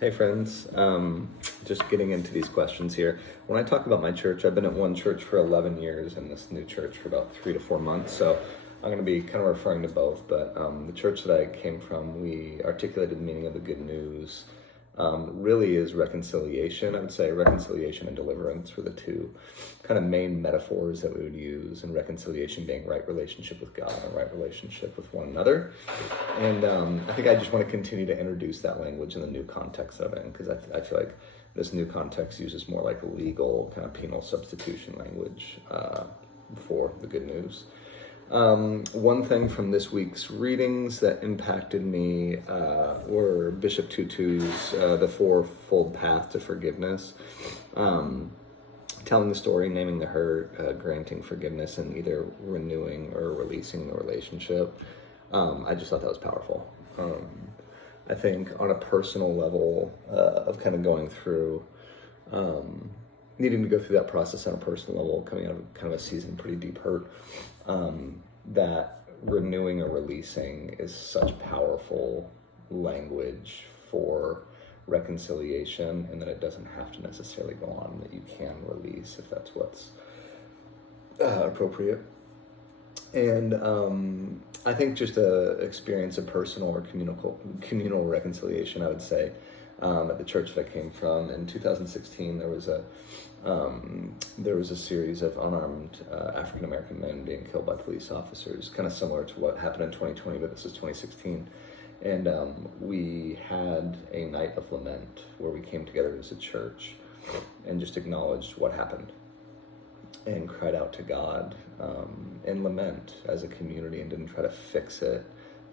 Hey friends, just getting into these questions here. When I talk about my church, I've been at one church for 11 years and this new church for about 3 to 4 months. So I'm going to be kind of referring to both, but the church that I came from, we articulated the meaning of the good news really is reconciliation. I would say reconciliation and deliverance were the two kind of main metaphors that we would use, and reconciliation being right relationship with God and right relationship with one another. And I think I just want to continue to introduce that language in the new context of it, because I feel like this new context uses more like legal kind of penal substitution language for the good news. One thing from this week's readings that impacted me were Bishop Tutu's The Fourfold Path to Forgiveness, telling the story, naming the hurt, granting forgiveness, and either renewing or releasing the relationship. I just thought that was powerful. I think on a personal level of kind of going through, needing to go through that process on a personal level, coming out of kind of a season pretty deep hurt, that renewing or releasing is such powerful language for reconciliation, and that it doesn't have to necessarily go on, that you can release if that's what's appropriate. And I think just a experience of personal or communal reconciliation, I would say, at the church that I came from. In 2016, there was a series of unarmed African-American men being killed by police officers, kind of similar to what happened in 2020, but this is 2016. And we had a night of lament where we came together as a church and just acknowledged what happened and cried out to God in lament as a community, and didn't try to fix it,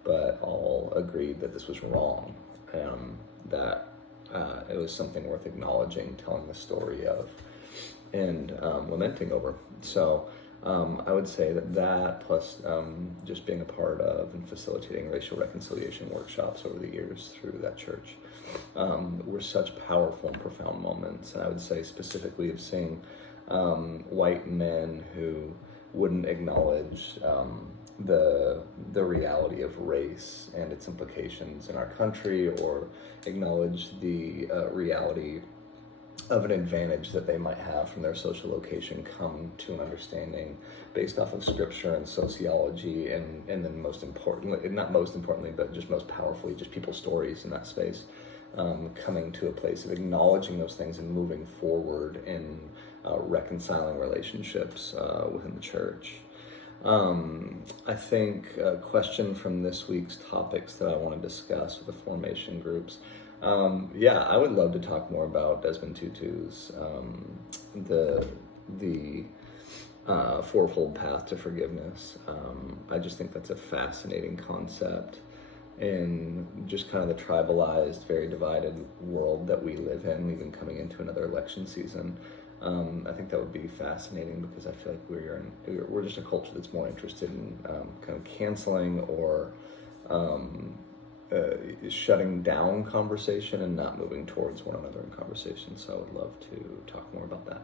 but all agreed that this was wrong, that it was something worth acknowledging, telling the story of, and lamenting over. So I would say that plus just being a part of and facilitating racial reconciliation workshops over the years through that church were such powerful and profound moments. And I would say specifically of seeing white men who wouldn't acknowledge the reality of race and its implications in our country, or acknowledge the reality of an advantage that they might have from their social location, come to an understanding based off of scripture and sociology, and then most importantly, not most importantly, but just most powerfully, just people's stories in that space, coming to a place of acknowledging those things and moving forward in reconciling relationships within the church. I think a question from this week's topics that I want to discuss with the formation groups. I would love to talk more about Desmond Tutu's the fourfold path to forgiveness. I just think that's a fascinating concept in just kind of the tribalized, very divided world that we live in, even coming into another election season. I think that would be fascinating, because I feel like we're just a culture that's more interested in kind of canceling or shutting down conversation and not moving towards one another in conversation. So I would love to talk more about that.